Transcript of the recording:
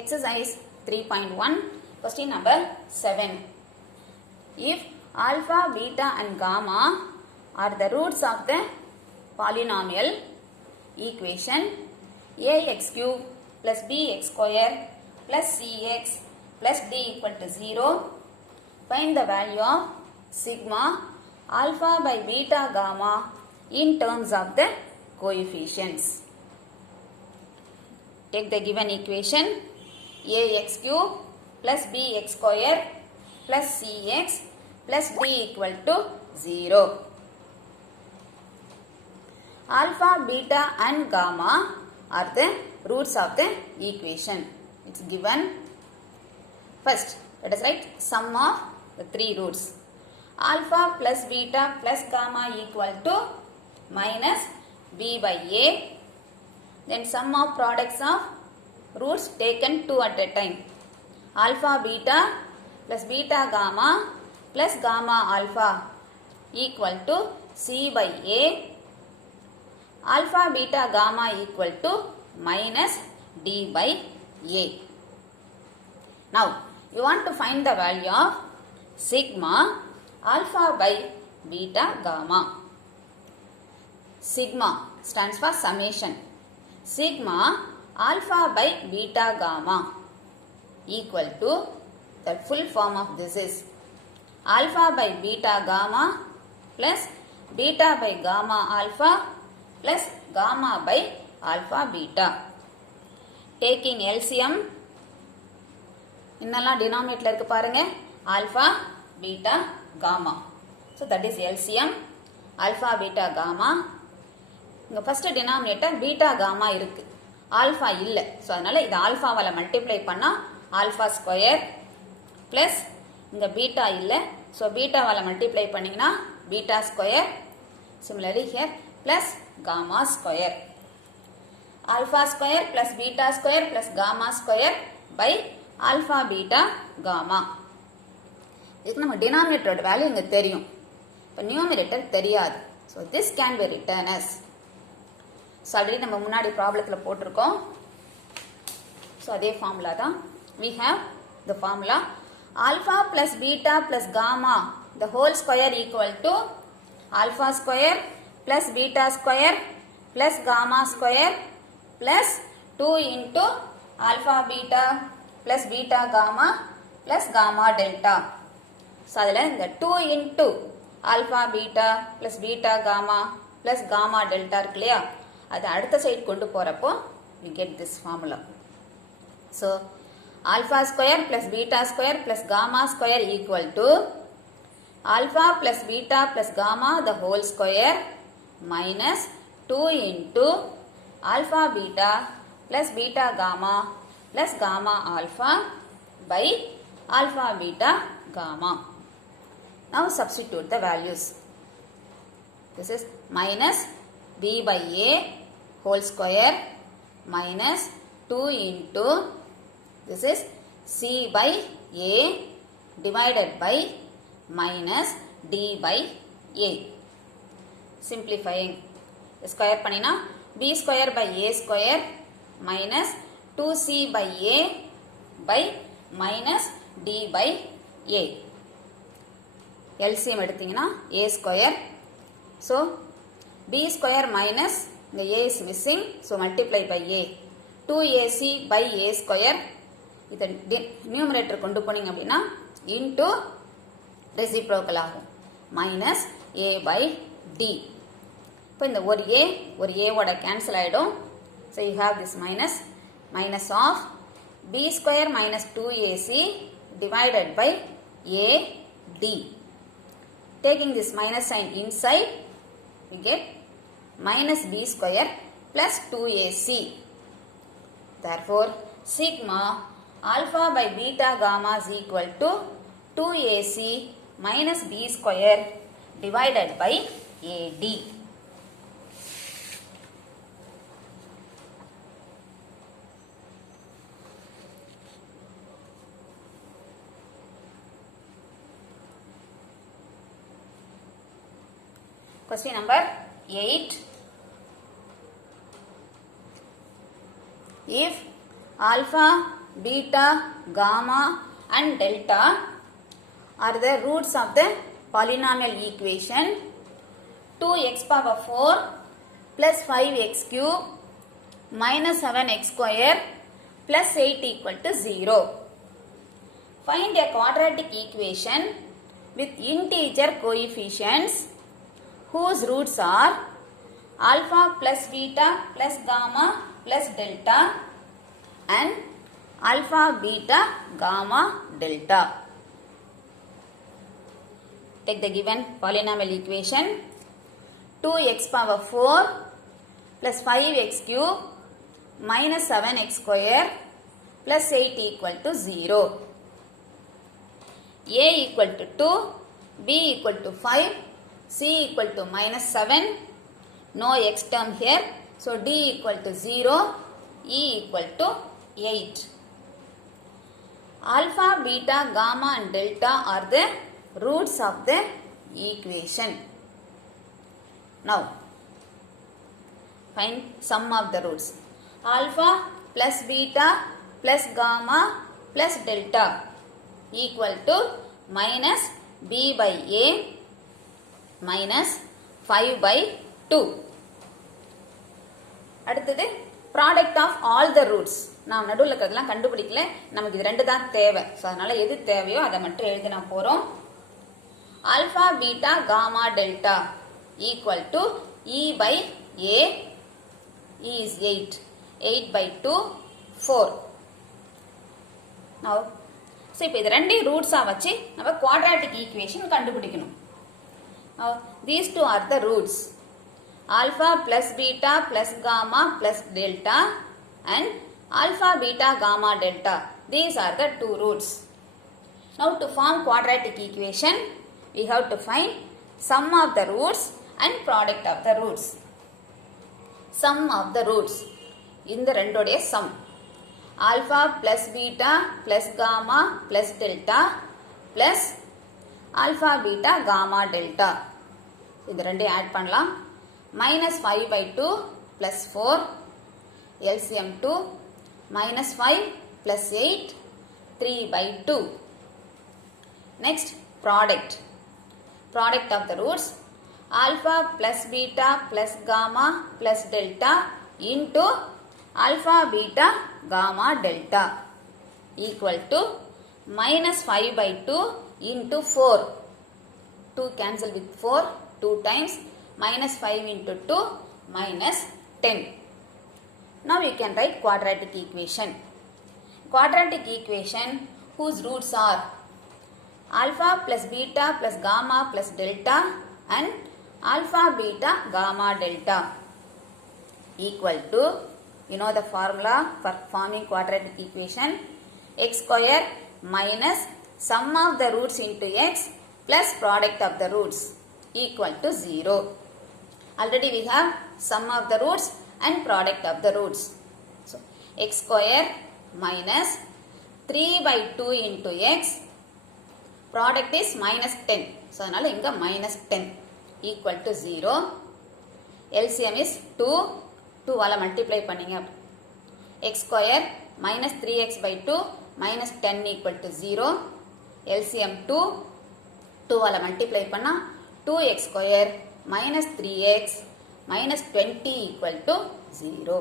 Exercise 3.1, question number 7. If alpha, beta and gamma are the roots of the polynomial equation ax cube plus bx square plus cx plus d equal to 0, find the value of sigma alpha by beta gamma in terms of the coefficients. Take the given equation ax cube plus bx square plus cx plus d equal to 0. Alpha, beta and gamma are the roots of the equation. It's given. First, let us write sum of the three roots. Alpha plus beta plus gamma equal to minus b by a. Then sum of products of roots taken two at a time. Alpha beta plus beta gamma plus gamma alpha equal to c by a. Alpha beta gamma equal to minus d by a. Now, you want to find the value of sigma alpha by beta gamma. Sigma stands for summation. Sigma alpha by beta gamma equal to, the full form of this is alpha by beta gamma plus beta by gamma alpha plus gamma by alpha beta. Taking LCM, இன்னெல்லாம் denominator இருக்கு பாருங்க, alpha, beta, gamma. So that is LCM, alpha, beta, gamma. இங்க first denominator beta, gamma இருக்கு, alpha இல்ல. So அதனால இது alpha வால multiply பண்ணா alpha square plus இங்க beta இல்ல. So beta வால multiply பண்ணீங்கன்னா beta square. Similarly here plus gamma square. Alpha square plus beta square plus gamma square by alpha beta gamma. இதுக்கு நம்ம denominator வேல்யூ இங்க தெரியும், இப்போ numerator தெரியாது. So this can be written as, so already நம்ம முன்னாடி ப்ராப்ளத்தில் போட்டிருக்கோம். So அதே ஃபார்முலா தான். We have the formula alpha plus beta plus gamma the whole square equal to alpha square plus beta square plus gamma square plus 2 into alpha beta plus beta gamma plus gamma delta. So அதில் இந்த 2 into alpha beta plus beta gamma plus gamma delta இருக்கு இல்லையா, அது அடுத்த side கொண்டு போகிறப்போ we get this formula. So alpha square plus beta square plus gamma square equal to alpha plus beta plus gamma the whole square minus 2 into alpha beta plus beta gamma plus gamma alpha by alpha beta gamma. Now substitute the values. This is minus b by a whole square minus 2 into, this is c by a divided by minus d by a. Simplifying, square பண்ணினா b square by a square minus 2c by a by minus d by a. LCM எடுத்தீங்கன்னா a square. So b square minus the a is missing, so multiply by a. 2ac by a square, இதை numerator கொண்டு போனீங்க அப்படின்னா into reciprocal ஆகும், minus a by d. இப்போ இந்த ஒரு a ஓட cancel ஆயிடும். So you have this minus, minus of b square minus 2ac divided by a d. Taking this minus sign inside, we get minus b square plus 2ac. Therefore, sigma alpha by beta gamma is equal to 2ac minus b square divided by ad. Question number 8. If alpha beta, gamma and delta are the roots of the polynomial equation 2x power 4 plus 5x cube minus 7x square plus 8 equal to 0. Find a quadratic equation with integer coefficients whose roots are alpha plus beta plus gamma plus delta and alpha beta gamma delta. Take the given polynomial equation 2x power 4 plus 5x cube minus 7x square plus 8 equal to 0. A equal to 2, B equal to 5, C equal to minus 7, no x term here, so D equal to 0, E equal to 8. Alpha, beta, gamma and delta are the roots of the equation. Now, find sum of the roots. Alpha plus beta plus gamma plus delta equal to minus b by a minus 5 by 2. அடுத்தது product of all the roots. நாம் நடுவில் இருக்கிறதெல்லாம் கண்டுபிடிக்கல, நமக்கு இது ரெண்டு தான் தேவை. ஸோ அதனால எது தேவையோ அதை மட்டும் எழுதினா போகிறோம். Alpha, beta, gamma, delta equal to e by a, e is 8, 8 by 2, 4. Now, so இப்போ இது ரெண்டே ரூட்ஸாக வச்சு நம்ம quadratic equation கண்டுபிடிக்கணும். Now, these two are the roots. Alpha plus beta plus gamma plus delta and alpha, beta, gamma, delta. These are the two roots. Now to form quadratic equation, we have to find sum of the roots and product of the roots. Sum of the roots. இந்த ரெண்டோடைய sum. Alpha plus beta plus gamma plus delta plus alpha, beta, gamma, delta. இந்த ரெண்டையும் add பண்ணலாம். Minus 5 by 2 plus 4 LCM 2 minus 5 plus 8 3 by 2. Next product. Product of the roots alpha plus beta plus gamma plus delta into alpha, beta, gamma, delta equal to minus 5 by 2 into 4. 2 cancel with 4 2 times minus 5 into 2 minus 10. Now you can write quadratic equation. Quadratic equation whose roots are alpha plus beta plus gamma plus delta and alpha, beta, gamma, delta equal to, you know the formula for forming quadratic equation, x square minus sum of the roots into x plus product of the roots equal to 0. Already we have sum of the roots and product of the roots. So, x square minus 3 by 2 into x, product is minus 10. So, அதனால இங்க minus 10 equal to 0. LCM is 2. 2 வால multiply பண்ணிங்க. x square minus 3x by 2 minus 10 equal to 0. LCM 2. 2 வால multiply பண்ணா 2x square minus 3x minus 20 equal to 0.